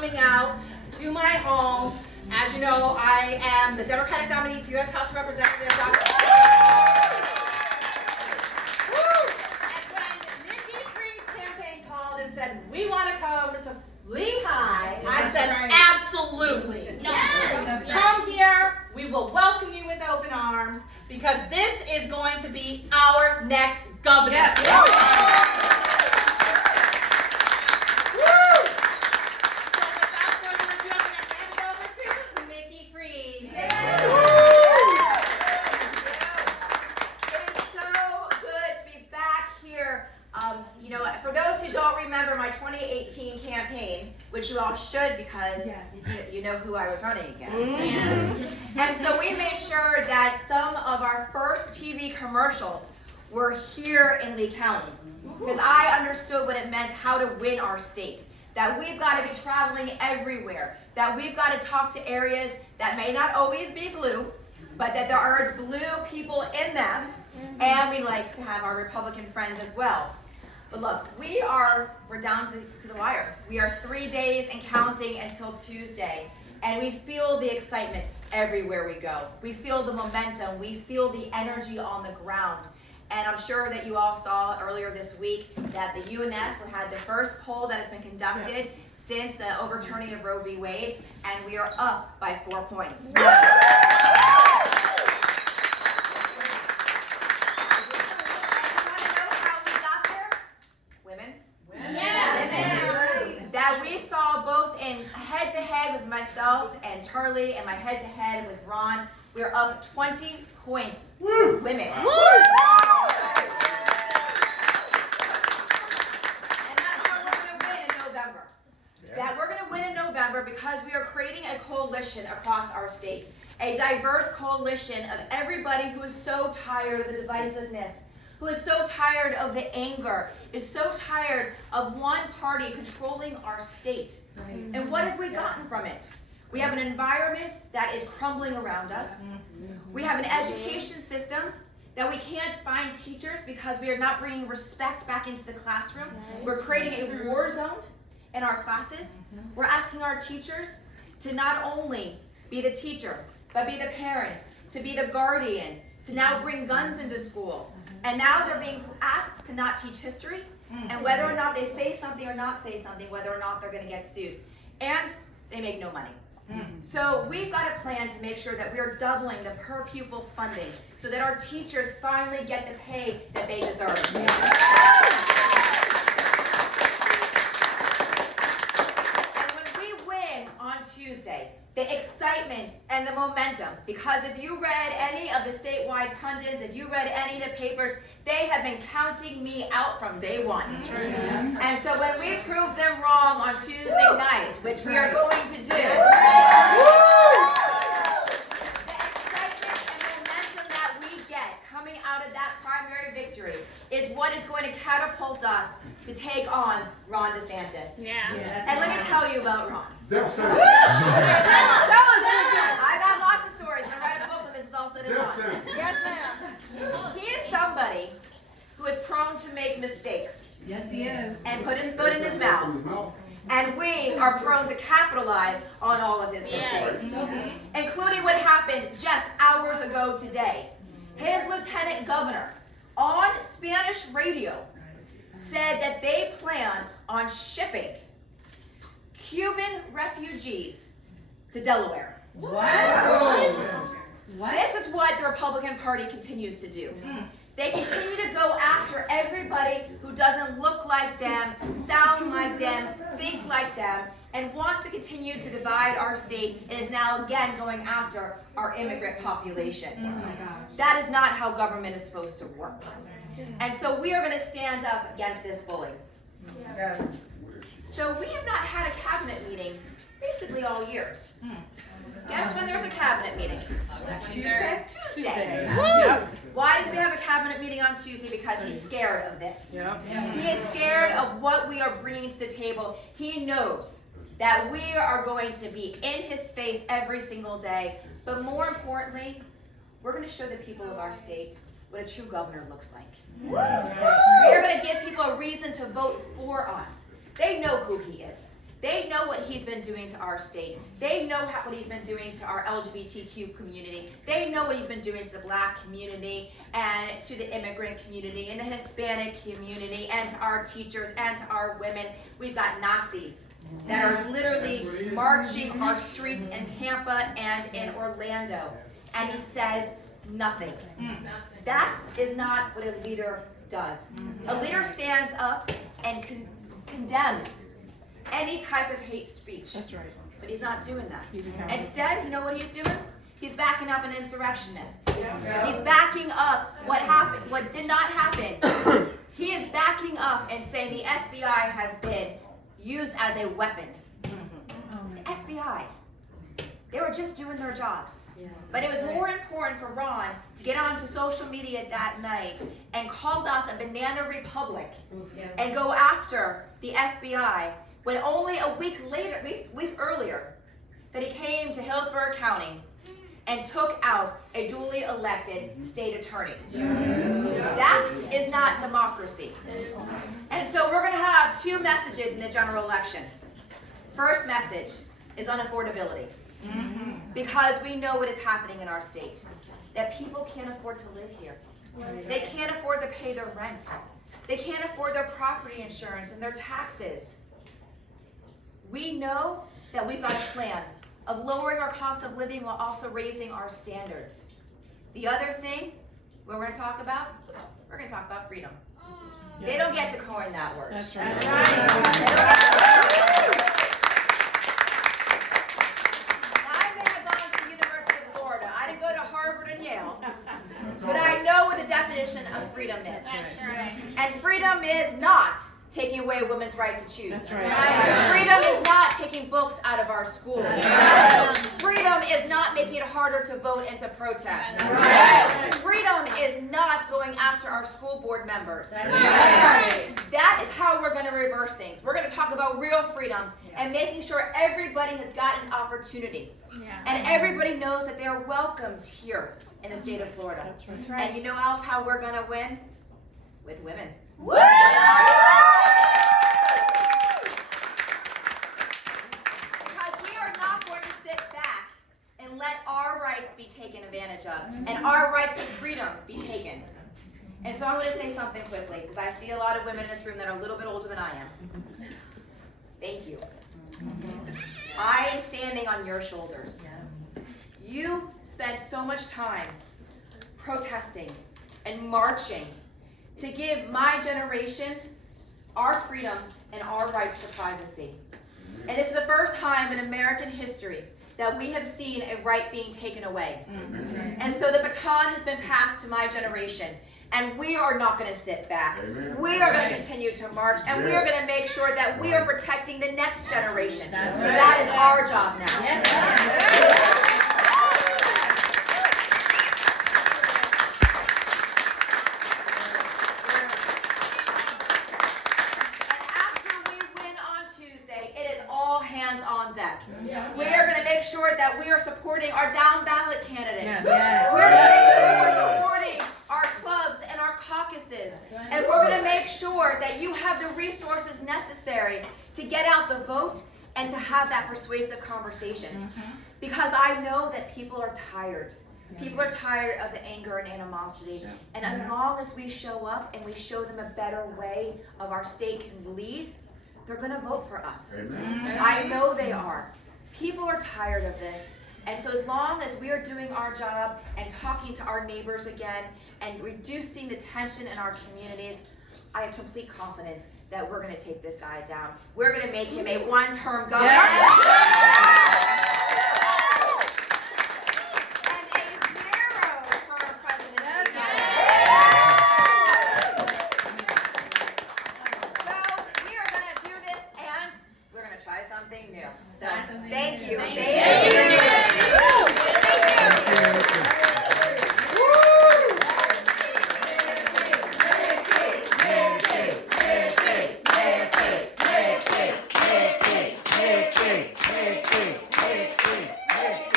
coming out to my home. As you know, I am the Democratic nominee for U.S. House of Representatives. And when Nikki Fried's campaign called and said, we want to come to Lehigh, I said, absolutely. Yes. Come here. We will welcome you with open arms because this is going to be our next governor. Yes. For those who don't remember my 2018 campaign, which you all should because you know who I was running against. And so we made sure that some of our first TV commercials were here in Lee County because I understood what it meant how to win our state. That we've got to be traveling everywhere, that we've got to talk to areas that may not always be blue, but that there are blue people in them, and we like to have our Republican friends as well. But look, we're down to the wire. We are 3 days and counting until Tuesday, and we feel the excitement everywhere we go. We feel the momentum. We feel the energy on the ground. And I'm sure that you all saw earlier this week that the UNF had the first poll that has been conducted since the overturning of Roe v. Wade, and we are up by 4 points. That we saw both in head-to-head with myself and Charlie and my head-to-head with Ron, we're up 20 points with women. And that's how we're going to win in November. That we're going to win in November because we are creating a coalition across our state, a diverse coalition of everybody who is so tired of the divisiveness, who is so tired of the anger, is so tired of one party controlling our state. Right. And what have we gotten from it? We have an environment that is crumbling around us. We have an education system that we can't find teachers because we are not bringing respect back into the classroom. We're creating a war zone in our classes. We're asking our teachers to not only be the teacher, but be the parent, to be the guardian, to now bring guns into school. And now they're being asked to not teach history, and whether or not they say something or not say something, whether or not they're going to get sued. And they make no money. So we've got a plan to make sure that we are doubling the per pupil funding so that our teachers finally get the pay that they deserve. And when we win on Tuesday, the excitement and the momentum, because if you read any of the statewide pundits, if you read any of the papers, they have been counting me out from day one. That's right. And so when we prove them wrong on Tuesday night, which we are going to do, the excitement and momentum that we get coming out of that primary victory is what is going to catapult us to take on Ron DeSantis. And let me tell you about Ron. I got lots of stories. I'm going to write a book when this is all said and done. Yes, ma'am. He is somebody who is prone to make mistakes. Yes, he is. And put his foot in his mouth. And we are prone to capitalize on all of his mistakes. Including what happened just hours ago today. His lieutenant governor on Spanish radio said that they plan on shipping Cuban refugees to Delaware. What? This is what the Republican Party continues to do. They continue to go after everybody who doesn't look like them, sound like them, think like them, and wants to continue to divide our state, and is now again going after our immigrant population. That is not how government is supposed to work. And so we are going to stand up against this bully. Yes. So we have not had a cabinet meeting basically all year. Guess when there's a cabinet meeting? Tuesday. Why does we have a cabinet meeting on Tuesday? Because he's scared of this. He is scared of what we are bringing to the table. He knows that we are going to be in his face every single day. But more importantly, we're going to show the people of our state what a true governor looks like. We are going to give people a reason to vote for us. They know who he is. They know what he's been doing to our state. They know what he's been doing to our LGBTQ community. They know what he's been doing to the Black community and to the immigrant community and the Hispanic community and to our teachers and to our women. We've got Nazis that are literally marching our streets in Tampa and in Orlando. And he says nothing. That is not what a leader does. A leader stands up and condemns any type of hate speech. That's right. But he's not doing that. He's accountable. Instead, you know what he's doing? He's backing up an insurrectionist. He's backing up what happened, what did not happen. He is backing up and saying the FBI has been used as a weapon. The FBI. They were just doing their jobs. But it was more important for Ron to get onto social media that night and called us a banana republic and go after the FBI when only a week earlier that he came to Hillsborough County and took out a duly elected state attorney. That is not democracy. And so we're going to have two messages in the general election. First message is on affordability. Because we know what is happening in our state. That people can't afford to live here. They can't afford to pay their rent. They can't afford their property insurance and their taxes. We know that we've got a plan of lowering our cost of living while also raising our standards. The other thing we're going to talk about, we're going to talk about freedom. They don't get to coin that word. That's right. But I know what the definition of freedom is. That's right. And freedom is not taking away a women's right to choose. That's right. Freedom is not taking books out of our schools. Right. Freedom is not making it harder to vote and to protest. Right. Freedom is not going after our school board members. Right. That is how we're going to reverse things. We're going to talk about real freedoms and making sure everybody has got an opportunity. And everybody knows that they're welcomed here in the state of Florida. That's right. And you know else how we're going to win? With women. Woo! Because we are not going to sit back and let our rights be taken advantage of and our rights to freedom be taken. And so I'm going to say something quickly because I see a lot of women in this room that are a little bit older than I am. Thank you. I am standing on your shoulders. You spent so much time protesting and marching to give my generation our freedoms and our rights to privacy. And this is the first time in American history that we have seen a right being taken away. And so the baton has been passed to my generation. And we are not going to sit back. Amen. We are going to continue to march, and we are going to make sure that we are protecting the next generation. Because that is our job now. On deck. We are going to make sure that we are supporting our down ballot candidates. We're going to make sure we're supporting our clubs and our caucuses. And we're going to make sure that you have the resources necessary to get out the vote and to have that persuasive conversations. Because I know that people are tired. People are tired of the anger and animosity. And as long as we show up and we show them a better way of our state can lead, they're going to vote for us. Amen. I know they are. People are tired of this. And so as long as we are doing our job and talking to our neighbors again and reducing the tension in our communities, I have complete confidence that we're going to take this guy down. We're going to make him a one-term governor.